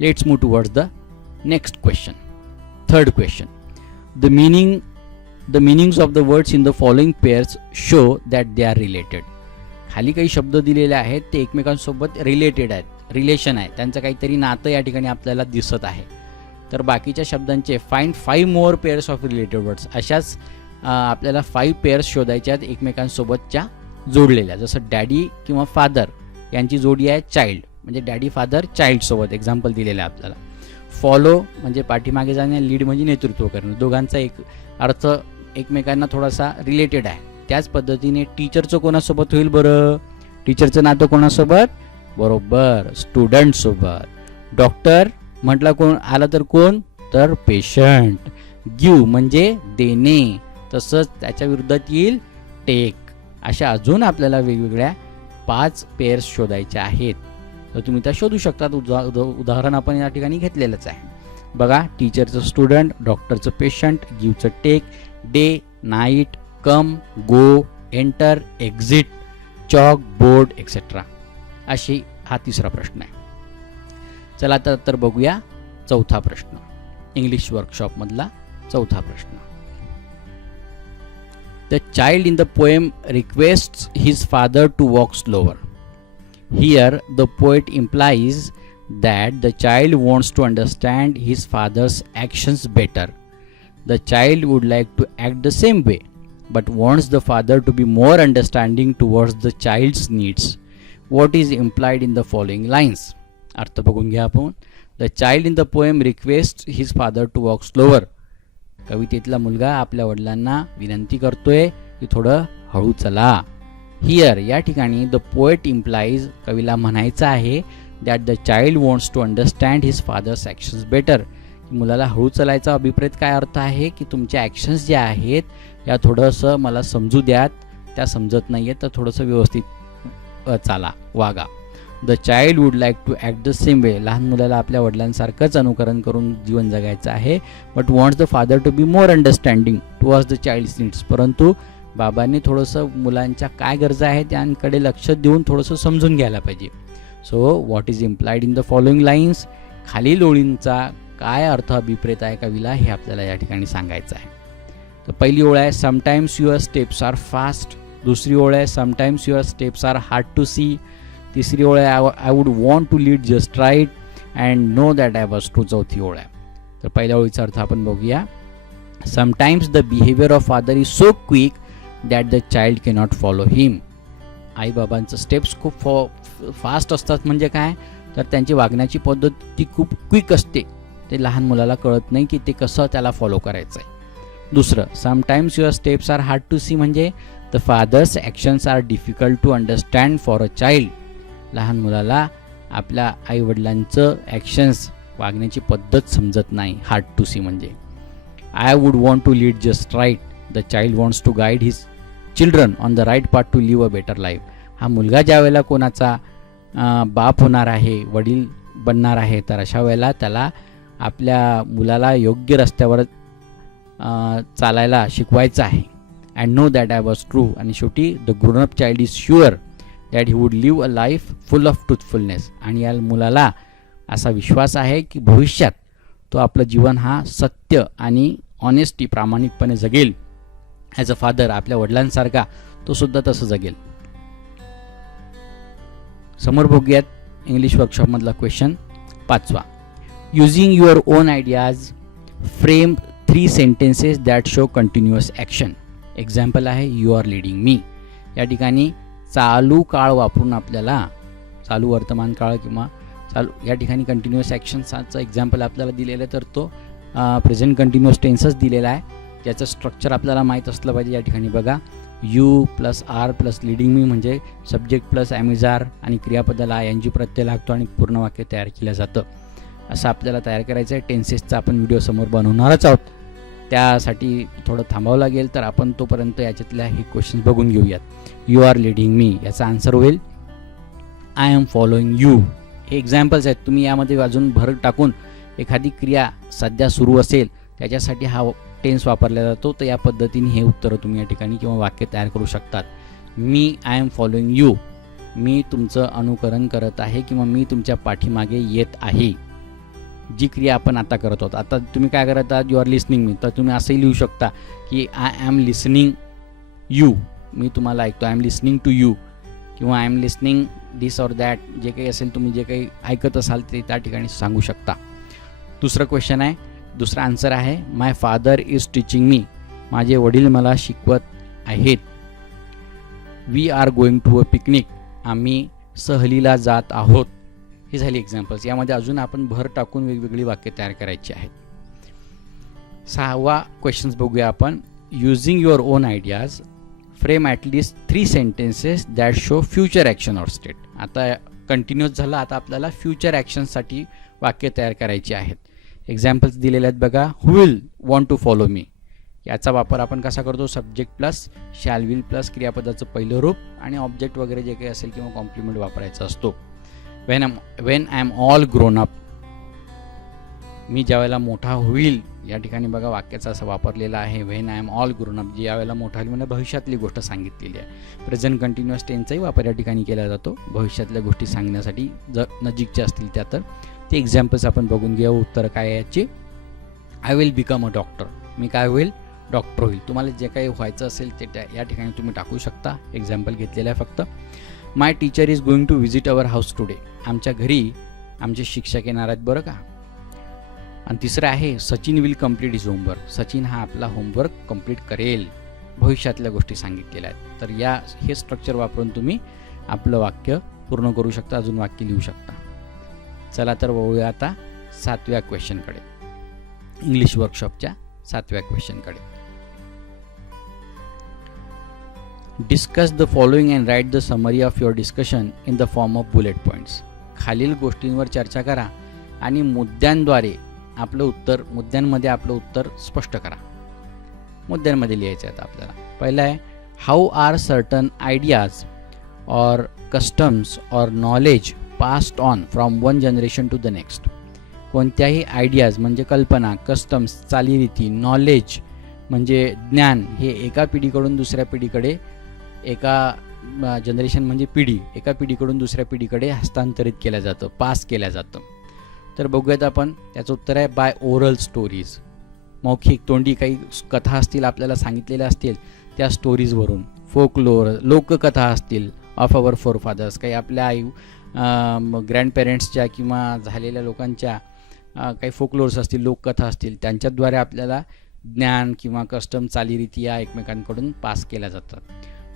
let's move towards the next question. Third question. The meanings of the words in the following pairs show that they are related. खाली काही शब्द दिलेले आहेत ते एकमेकांसोबत रिलेटेड आहेत, रिलेशन आहे, त्यांचं काहीतरी नातं या ठिकाणी आपल्याला दिसत आहे. तर बाकीच्या शब्दांचे find 5 more pairs of related words. अशाच आपल्याला 5 पेअर्स शोधायच्या आहेत एकमेकांसोबतच्या जोडलेल्या. जसं डॅडी किंवा फादर यांची जोडी आहे चाइल्ड, म्हणजे डॅडी फादर चाइल्ड सोबत एक्झाम्पल दिलेलं आहे आपल्याला. फॉलो म्हणजे पाठीमागे जाणे, लीड म्हणजे नेतृत्व करणं. दोघांचा एक अर्थ एकमेकांना थोडासा रिलेटेड आहे. त्याच पद्धतीने टीचरचं कोणासोबत होईल बरं? टीचरचं नातं कोणासोबत? बरोबर, स्टुडंट सोबत. डॉक्टर म्हटलं कोण आला तर कोण? तर पेशंट. गिव म्हणजे देणे, तसंच त्याच्या विरुद्धात येईल टेक. अशा अजून आपल्याला वेगवेगळ्या 5 पेअर्स शोधायच्या आहेत. तर तुम्ही त्या शोधू शकतात. उदाहरण आपण या ठिकाणी घेतलेलंच आहे बघा. टीचरचं स्टुडंट, डॉक्टरचं पेशंट, गिवचं take, day, night, come, go, enter, exit, chalk, board et cetera. अशी हा तिसरा प्रश्न आहे. चला तर बघूया चौथा प्रश्न, इंग्लिश वर्कशॉपमधला चौथा प्रश्न. The child in the poem requests his father to walk slower. Here, the poet implies that the child wants to understand his father's actions better. The child would like to act the same way, but wants the father to be more understanding towards the child's needs. What is implied in the following lines? अर्थ बघून घ्या आपण. The child in the poem request his father to walk slower. कवितेतला मुलगा आपल्या वडिलांना विनंती करतोय की थोडं हळू चला. हिअर या ठिकाणी द पोएट इम्प्लाइज, कवीला म्हणायचं आहे that the child wants to understand his father's actions better. मुलाला हळू चालायचा अभिप्रेत काय अर्थ आहे की तुमचे ॲक्शन्स जे आहेत या थोडंसं मला समजू द्यात, त्या समजत नाही आहेत तर थोडंसं व्यवस्थित चाला, वागा. The child would like to act the same way. लहान मुलाला आपल्या वडिलांसारखंच अनुकरण करून जीवन जगायचं आहे. But wants the father to be more understanding towards the child's needs. परंतु बाबांनी थोडंसं मुलांच्या काय गरजा आहेत त्यांकडे लक्ष देऊन थोडंसं समजून घ्यायला पाहिजे. So what is implied in the following lines. खालील ओळींचा काय अर्थ अभिप्रेत आहे कवीला हे आपल्याला या ठिकाणी सांगायचं आहे. तर पहिली ओळ आहे sometimes your steps are fast. दुसरी ओळ आहे sometimes your steps are hard to see. तिसरी ओळ आहे I would want to lead just right and know that I was true. चौथी ओळ आहे. तर पहिल्या ओळीचा अर्थ आपण बघूया. Sometimes the behaviour of father is so quick that the child cannot follow him. आईबाबांचं स्टेप्स खूप फास्ट असतात. म्हणजे काय तर त्यांची वागण्याची पद्धत ती खूप क्विक असते. ते लहान मुलाला कळत नाही की ते कसं त्याला फॉलो करायचं आहे. दुसरं sometimes your steps are hard to see म्हणजे the father's actions are difficult to understand for a child. लहान मुलाला आपल्या आईवडिलांचं ॲक्शन्स, वागण्याची पद्धत समजत नाही. हार्ड टू सी म्हणजे I would want to lead just right. The child wants to guide his children on the right path to live a better life. हा मुलगा ज्या वेळेला कोणाचा बाप होणार आहे, वडील बनणार आहे, तर अशा वेळेला त्याला आपल्या मुलाला योग्य रस्त्यावर चालायला शिकवायचं आहे. And know that I was true. आणि शेवटी the grown up child is sure that he would live a life full of truthfulness. आणि या मुलाला असा विश्वास आहे की भविष्यात तो आपलं जीवन हा सत्य आणि ऑनेस्टी, प्रामाणिकपणे जगेल. ॲज अ फादर, आपल्या वडिलांसारखा तो सुद्धा तसं जगेल. समोर बघूयात इंग्लिश वर्कशॉपमधला क्वेश्चन 5वा. Using your own ideas frame 3 sentences that show continuous action. Example आहे यू आर लीडिंग मी. या ठिकाणी चालू काळ वापरून आपल्याला, चालू वर्तमान काळ किंवा चालू, या ठिकाणी कंटिन्युअस ॲक्शनचा एक्झाम्पल आपल्याला दिलेलं आहे. तर तो प्रेझेंट कंटिन्युअस टेन्सच दिलेला आहे. त्याचं स्ट्रक्चर आपल्याला माहीत असलं पाहिजे. या ठिकाणी बघा you plus are plus leading me म्हणजे सब्जेक्ट प्लस ॲमिजार आणि क्रियापदाला ING प्रत्यय लागतो आणि पूर्ण वाक्य तयार केलं जातं. असं आपल्याला तयार करायचं आहे. टेन्सेसचा आपण व्हिडिओ समोर बनवणारच आहोत. त्यासाठी थोडं थांबावं लागेल. तर आपण तोपर्यंत याच्यातल्या हे क्वेश्चन बघून घेऊयात. यू आर लीडिंग मी याचा आन्सर होईल आय एम फॉलोइंग यू. हे एक्झाम्पल्स आहेत. तुम्ही यामध्ये अजून भर टाकून एखादी क्रिया सध्या सुरू असेल त्याच्यासाठी हा टेन्स वापरला जातो. तर या पद्धतीने हे उत्तरं तुम्ही या ठिकाणी किंवा वाक्य तयार करू शकतात. मी आय एम फॉलोइंग यू, मी तुमचं अनुकरण करत आहे किंवा मी तुमच्या पाठीमागे येत आहे. जी क्रिया आपण आता करत आहोत. आता तुम्ही काय करत आहात, यू आर लिसनिंग मी. तर तुम्ही असंही लिहू शकता की आय ॲम लिसनिंग यू, मी तुम्हाला ऐकतो. I am listening to you किंवा I am listening this or that. जे काही असेल तुम्ही जे काही ऐकत असाल ते त्या ठिकाणी सांगू शकता. दुसरं क्वेश्चन आहे, दुसरा आन्सर आहे my father is teaching me, माझे वडील मला शिकवत आहेत. We are going to a picnic, आम्ही सहलीला जात आहोत. ही झाली एक्झाम्पल्स. यामध्ये अजून आपण भर टाकून वेगवेगळी वाक्य तयार करायची आहेत. 6वा क्वेश्चन्स बघूया आपण. Using your own ideas frame at least 3 sentences that show future action or state. आता कंटिन्युअस झालं. आता आपल्याला फ्युचर ॲक्शनसाठी वाक्य तयार करायची आहेत. एक्झाम्पल्स दिलेले आहेत बघा. Who will want to follow me, याचा वापर आपण कसा करतो, subject plus shall will plus क्रियापदाचं पहिलं रूप आणि ऑब्जेक्ट वगैरे जे काही असेल किंवा कॉम्प्लिमेंट वापरायचा असतो. When I am all grown up, मी ज्यावेळेला मोठा होईल. या ठिकाणी बघा वाक्याचा असं वापरलेला आहे when I am all grown up, जी यावेळेला मोठा होईल म्हणजे भविष्यातली गोष्ट सांगितलेली आहे. प्रेझेंट कंटिन्युअस टेन्सचाही वापर या ठिकाणी केला जातो भविष्यातल्या गोष्टी सांगण्यासाठी, जर नजीकच्या असतील त्या. तर ते एक्झाम्पल्स आपण बघून घेऊ. उत्तर काय आहे याची. I will become a doctor, मी काय होईल, डॉक्टर होईल. तुम्हाला जे काही व्हायचं असेल ते या ठिकाणी तुम्ही टाकू शकता. एक्झाम्पल घेतलेलं आहे फक्त. My teacher is going to visit our house today, आमच्या घरी आमचे शिक्षक येणार आहेत बरं का. आणि तिसरं आहे Sachin will complete his homework, Sachin हा आपला होमवर्क कंप्लीट करेल. भविष्यातल्या गोष्टी सांगितलेल्या आहेत. तर हे स्ट्रक्चर वापरून तुम्ही आपलं वाक्य पूर्ण करू शकता, अजून वाक्य लिहू शकता. चला तर बघूया आता 7व्या क्वेश्चनकडे, इंग्लिश वर्कशॉपच्या 7व्या क्वेश्चनकडे. Discuss the following and write the summary of your discussion in the form of bullet points. खालील गोष्टींवर चर्चा करा आणि मुद्द्यांमध्ये आपलं उत्तर स्पष्ट करा. मुद्द्यांमध्ये लिहायचं आहे आपल्याला. पहिलं आहे, how are certain ideas or customs or knowledge passed on from one generation to the next. कोणत्याही आयडियाज म्हणजे कल्पना, कस्टम्स चालीरीती, नॉलेज म्हणजे ज्ञान, हे एका पिढीकडून दुसऱ्या पिढीकडे, एका जनरेशन म्हणजे पिढी, एका पिढीकडून दुसऱ्या पिढीकडे हस्तांतरित केलं जातं, पास केलं जातं. तर बघूयात आपण. त्याचं उत्तर आहे बाय ओरल स्टोरीज. मौखिक तोंडी काही कथा असतील आपल्याला सांगितलेल्या असतील त्या स्टोरीजवरून. फोकलोर लोककथा असतील ऑफ अवर फोरफादर्स, काही आपल्या ग्रँडपेरेंट्सच्या किंवा झालेल्या लोकांच्या काही फोकलोर्स असतील, लोककथा असतील, त्यांच्याद्वारे आपल्याला ज्ञान किंवा कस्टम चालीरीती या एकमेकांकडून पास केल्या जातात.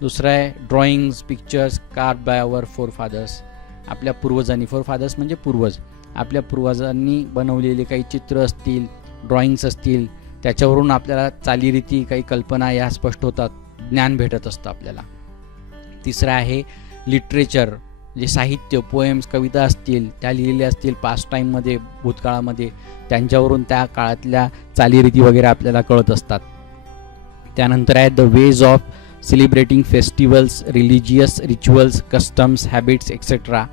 दुसरं आहे drawings pictures carved by our forefathers. आपल्या पूर्वजांनी, फोरफादर्स म्हणजे पूर्वज, आपल्या पूर्वजांनी बनवलेले काही चित्र असतील, ड्रॉइंग्स असतील, त्याच्यावरून आपल्याला चालीरीती, काही कल्पना या स्पष्ट होतात, ज्ञान भेटत असतं आपल्याला. तिसरं आहे लिटरेचर, जे साहित्य, पोएम्स, कविता असतील त्या लिहिलेल्या असतील पास्ट टाईममध्ये, भूतकाळामध्ये, त्यांच्यावरून त्या काळातल्या चालीरीती वगैरे आपल्याला कळत असतात. त्यानंतर आहे the ways of celebrating festivals, religious rituals, customs, habits etcetera.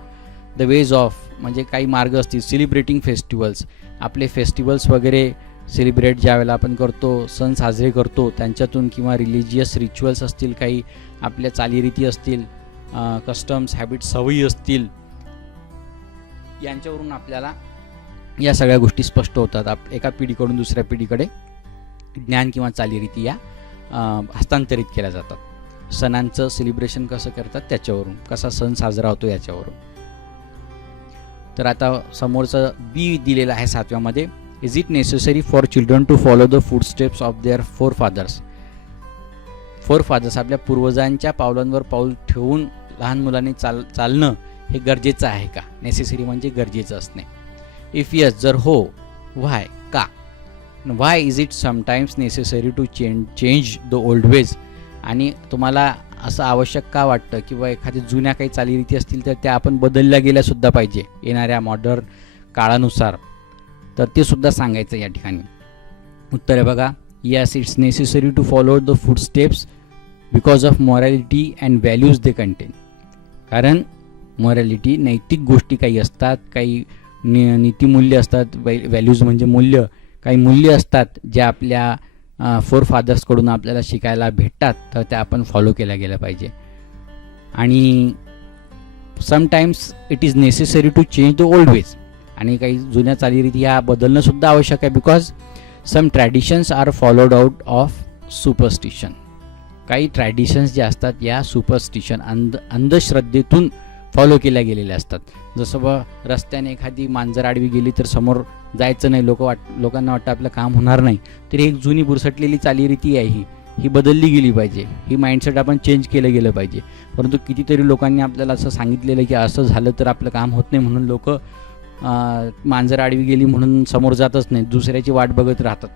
The ways of म्हणजे काही मार्ग असतील, सेलिब्रेटिंग फेस्टिवल्स, आपले फेस्टिवल्स वगैरे सेलिब्रेट ज्यावेळेला आपण करतो, सण साजरे करतो त्यांच्यातून, किंवा रिलिजियस रिच्युअल्स असतील, काही आपल्या चालीरीती असतील, कस्टम्स, हॅबिट्स, सवयी असतील, यांच्यावरून आपल्याला या सगळ्या गोष्टी स्पष्ट होतात. एका पिढीकडून दुसऱ्या पिढीकडे ज्ञान किंवा चालीरीती या हस्तांतरित केल्या जातात. सणांचं सेलिब्रेशन कसं करतात त्याच्यावरून, कसा सण साजरा होतो याच्यावरून. तर आता समोरचं बी दिलेलं आहे 7व्यामध्ये. Is it necessary for children to follow the footsteps of their forefathers. Forefathers आपल्या पूर्वजांच्या पावलांवर पाऊल ठेवून लहान मुलांनी चालणं हे गरजेचं आहे का? नेसेसरी म्हणजे गरजेचं असणे. इफ यस, जर हो, व्हाय, का? Why is it sometimes necessary to change the old ways. आणि तुम्हाला असं आवश्यक का वाटतं किंवा एखाद्या जुन्या काही चालीरीती असतील तर त्या आपण बदलल्या गेल्यासुद्धा पाहिजे येणाऱ्या मॉडर्न काळानुसार, तर ते सुद्धा सांगायचं या ठिकाणी. उत्तर आहे बघा, yes it's necessary to follow the footsteps because of morality and values they contain. कारण मॉरॅलिटी नैतिक गोष्टी काही असतात, काही नीतिमूल्य असतात, व्हॅल्यूज म्हणजे मूल्य, काही मूल्य असतात जे आपल्या फोरफादर्सकडून आपल्याला शिकायला भेटतात, तर त्या आपण फॉलो केल्या गेल्या पाहिजे. आणि sometimes it is necessary to change the old ways. आणि काही जुन्या चालीरीती ह्या बदलणंसुद्धा आवश्यक आहे, because some traditions are followed out of superstition. काही ट्रॅडिशन्स जे असतात या सुपरस्टिशन अंधश्रद्धेतून फॉलो केल्या गेलेल्या असतात. जसं रस्त्याने एखादी मांजर आडवी गेली तर समोर जायचं नाही, लोकांना वाटतं आपलं काम होणार नाही, तर एक जुनी बुरसटलेली चालीरीती आहे, ही बदलली गेली पाहिजे, ही माइंडसेट आपण चेंज केलं गेलं पाहिजे. परंतु कितीतरी लोकांनी आपल्याला असं सांगितलेलं की असं झालं तर आपलं काम होत नाही, म्हणून लोक मांजर आडवी गेली म्हणून समोर जातच नाही, दुसऱ्याची वाट बघत राहतात,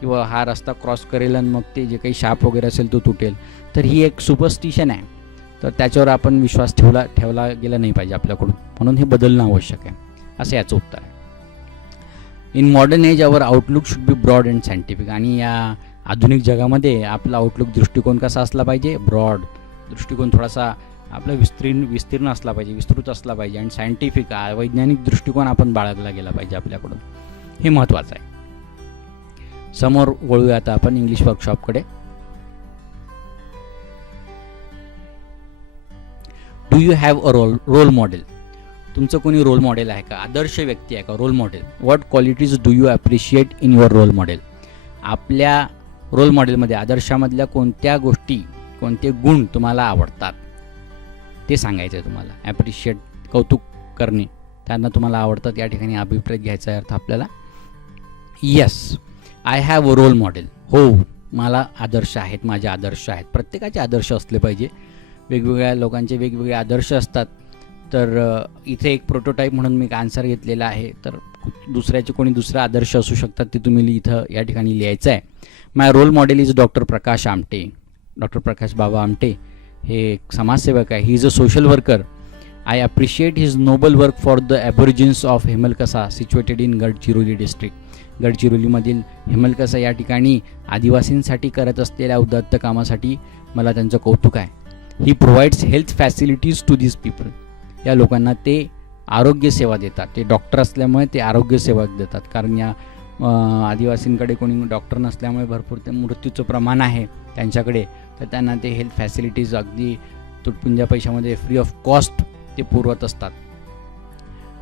किंवा हा रस्ता क्रॉस करेल आणि मग ते जे काही शाप वगैरे असेल तो तुटेल. तर ही एक सुपरस्टिशन आहे, तर त्याच्यावर आपण विश्वास ठेवला गेला नाही पाहिजे आपल्याकडून, म्हणून हे बदलणं आवश्यक आहे, असं याचं उत्तर आहे. In modern age our outlook should be broad and scientific. आणि या आधुनिक जगामध्ये आपला आउटलुक दृष्टिकोन कसा असला पाहिजे? ब्रॉड दृष्टिकोन, थोडासा आपला विस्तीर्ण असला पाहिजे, विस्तृत असला पाहिजे, आणि सायंटिफिक वैज्ञानिक दृष्टिकोन आपण बाळगला गेला पाहिजे आपल्याकडून, हे महत्त्वाचं आहे. समोर वळूया आता आपण इंग्लिश वर्कशॉपकडे. Do you have a role model? तुमचं कोणी रोल मॉडेल आहे का? आदर्श व्यक्ती आहे का? Role model. What qualities do you appreciate in your role model? आपल्या रोल मॉडेलमध्ये, आदर्शामधल्या कोणत्या गोष्टी, कोणते गुण तुम्हाला आवडतात ते सांगायचं आहे तुम्हाला. ॲप्रिशिएट, कौतुक करणे, त्यांना तुम्हाला आवडतात, या ठिकाणी अभिप्राय घ्यायचा अर्थ आपल्याला. Yes I have a role model. हो, मला आदर्श आहेत, माझे आदर्श आहेत. प्रत्येकाचे आदर्श असले पाहिजे. वेगवेगळ्या लोकांचे वेगवेगळे आदर्श असतात, तर इथे एक प्रोटोटाईप म्हणून मी एक आन्सर घेतलेला आहे. तर दुसऱ्याचे कोणी दुसरा आदर्श असू शकतात ते तुम्ही इथं या ठिकाणी लिहायचं आहे. My role model is doctor Prakash Amte. Doctor Prakash Baba Amte हे एक समाजसेवक आहे. He is a social worker. I appreciate his noble work for the aborigines of Hemalkasa situated in Gadchiroli district. गडचिरोलीमधील हेमलकसा या ठिकाणी आदिवासींसाठी करत असलेल्या उदात्त कामासाठी मला त्यांचं कौतुक आहे. He provides health facilities to this people. या लोकांना ते आरोग्य सेवा देतात. ते डॉक्टर असल्यामुळे ते आरोग्य सेवा देतात. कारण या आदिवासींकडे कोणी डॉक्टर नसल्यामुळे भरपूर ते मृत्यूचं प्रमाण आहे त्यांच्याकडे. तर त्यांना ते हेल्थ फॅसिलिटीज अगदी तुटपुंज्या पैशामध्ये फ्री ऑफ कॉस्ट ते पुरवत असतात.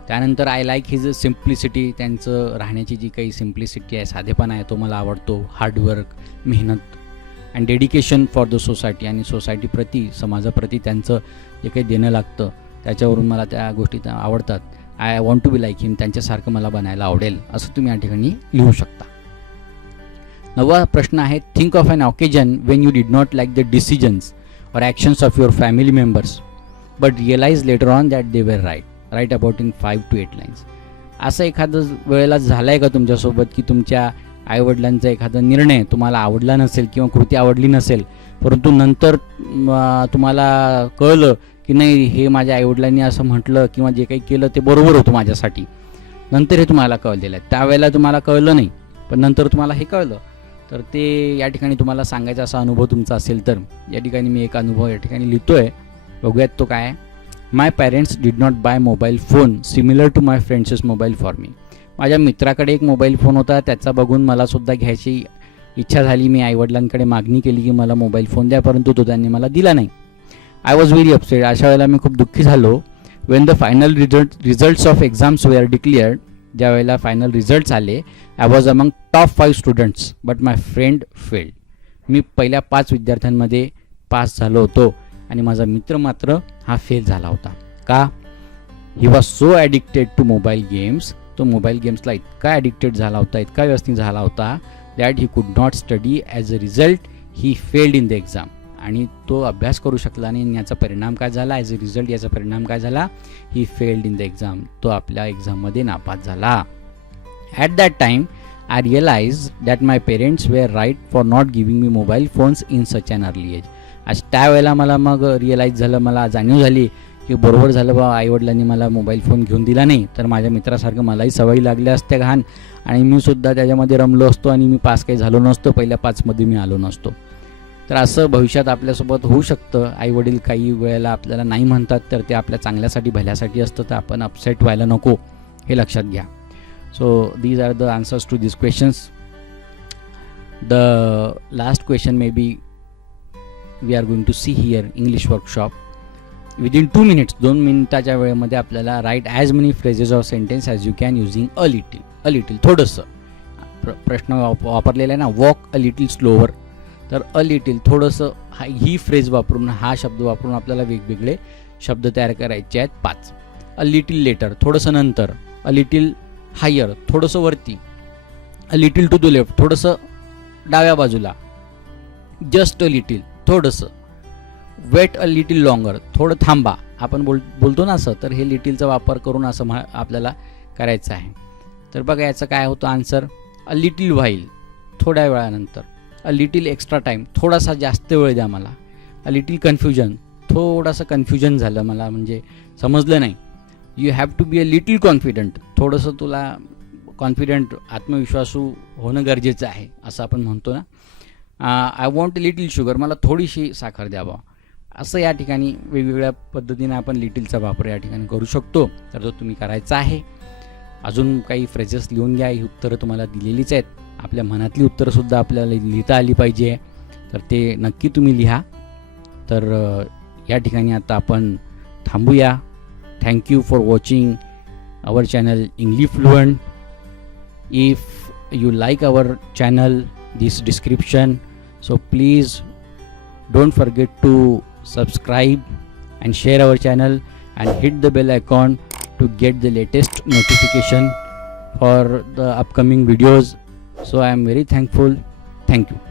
त्यानंतर आय लाईक हिज सिम्प्लिसिटी. त्यांचं राहण्याची जी काही सिम्प्लिसिटी आहे, साधेपणा आहे, तो मला आवडतो. हार्डवर्क, मेहनत and dedication for the society. आणि सोसायटीप्रती, समाजाप्रती त्यांचं जे काही देणं लागतं त्याच्यावरून मला त्या गोष्टी आवडतात. I want to be like him. त्यांच्यासारखं मला बनायला आवडेल असं तुम्ही या ठिकाणी लिहू शकता. 9वा प्रश्न आहे, think of an occasion when you did not like the decisions or actions of your family members but realize later on that they were right. Write about in 5 to 8 lines. असं एखादं वेळेला झालं आहे का तुमच्यासोबत की तुमच्या आईवडिलांचा एखादा निर्णय तुम्हाला आवडला नसेल किंवा कृती आवडली नसेल, परंतु नंतर तुम्हाला कळलं की नाही, हे माझ्या आईवडिलांनी असं म्हटलं किंवा जे काही केलं ते बरोबर होतं माझ्यासाठी. नंतर हे तुम्हाला कळलेलं आहे. त्यावेळेला तुम्हाला कळलं नाही, पण नंतर तुम्हाला हे कळलं. तर ते या ठिकाणी तुम्हाला सांगायचा असा अनुभव तुमचा असेल तर या ठिकाणी मी एक अनुभव या ठिकाणी लिहितो आहे. बघूयात तो काय आहे. My parents did not buy mobile phone similar to my फ्रेंड्सच मोबाईल फॉर मी. माझ्या मित्राकडे एक मोबाईल फोन होता, त्याचा बघून मलासुद्धा घ्यायची इच्छा झाली. मी आईवडिलांकडे मागणी केली की मला मोबाईल फोन द्या, परंतु तो त्यांनी मला दिला नाही. I was very upset. अशा वेळेला मी खूप दुःखी झालो. When the final results of exams were declared. ज्या वेळेला फायनल रिझल्ट्स आले, I was among top 5 students but my friend failed. मी पहिल्या 5 विद्यार्थ्यांमध्ये पास झालो होतो आणि माझा मित्र मात्र हा फेल झाला होता. का? He was so addicted to mobile games. तो मोबाईल गेम्सला इतका ॲडिक्टेड झाला होता, इतका व्यवस्थित झाला होता that he could not study. As a result he failed in the exam. आणि तो अभ्यास करू शकला नाही. याचा परिणाम काय झाला? ॲज अ रिझल्ट याचा परिणाम काय झाला? He failed in the exam. तो आपल्या एक्झाममध्ये नापास झाला. At that time I realise that my parents were right for not giving me mobile phones in such an early age. आज त्यावेळेला मला मग रिअलाईज झालं, मला जाणीव झाली की बरोबर झालं बा, आईवडिलांनी मला मोबाईल फोन घेऊन दिला नाही तर माझ्या मित्रासारखं मलाही सवयी लागल्या असत्या घाण आणि मी सुद्धा त्याच्यामध्ये रमलो असतो आणि मी पास काही झालो नसतो, पहिल्या 5मध्ये मी आलो नसतो. तर असं भविष्यात आपल्यासोबत होऊ शकतं. आईवडील काही वेळेला आपल्याला नाही म्हणतात तर ते आपल्या चांगल्यासाठी, भल्यासाठी असतं. तर आपण अपसेट व्हायला नको, हे लक्षात घ्या. So these are the answers to this questions. The last question may be we are going to see here English workshop. Within 2 minutes, 2 मिनिटाच्या वेळेमध्ये आपल्याला write as many phrases of sentence as you can using a little. A little थोडंसं प्रश्न वापरलेला आहे ना, walk a little slower. तर अ little थोडंसं ही फ्रेज वापरून, हा शब्द वापरून आपल्याला वेगवेगळे शब्द तयार करायचे आहेत 5. अ लिटिल लेटर थोडंसं नंतर. अ लिटिल हायर थोडंसं वरती. A little to the left थोडंसं डाव्या बाजूला. जस्ट अ लिटिल थोडंसं. वेट अ लिटिल लॉंगर थोडं थांबा. आपण बोलतो ना असं, तर हे लिटिलचा वापर करून असं आपल्याला करायचं आहे. तर बघा याचं काय होतं आन्सर. अ लिटिल व्हाईल थोड्या वेळानंतर. अ लिटिल एक्स्ट्रा टाईम थोडासा जास्त वेळ द्या मला. अ लिटिल कन्फ्युजन थोडंसं कन्फ्युजन झालं मला, म्हणजे समजलं नाही. You have to be a little confident थोडंसं तुला कॉन्फिडंट, आत्मविश्वासू होणं गरजेचं आहे असं आपण म्हणतो ना. आय वॉन्ट लिटिल शुगर मला थोडीशी साखर द्यावा. असं या ठिकाणी वेगवेगळ्या पद्धतीने आपण लिटिलचा वापर या ठिकाणी करू शकतो. तर तो तुम्ही करायचा आहे. अजून काही फ्रेजेस लिहून घ्या. ही उत्तरं तुम्हाला दिलेलीच आहेत. आपल्या मनातली उत्तरंसुद्धा आपल्याला लिहिता आली पाहिजे. तर ते नक्की तुम्ही लिहा. तर या ठिकाणी आता आपण थांबूया. Thank you for watching our channel English fluent. If you like our channel, this description, so please don't forget to subscribe and share our channel and hit the bell icon to get the latest notification for the upcoming videos. So I am very thankful. Thank you.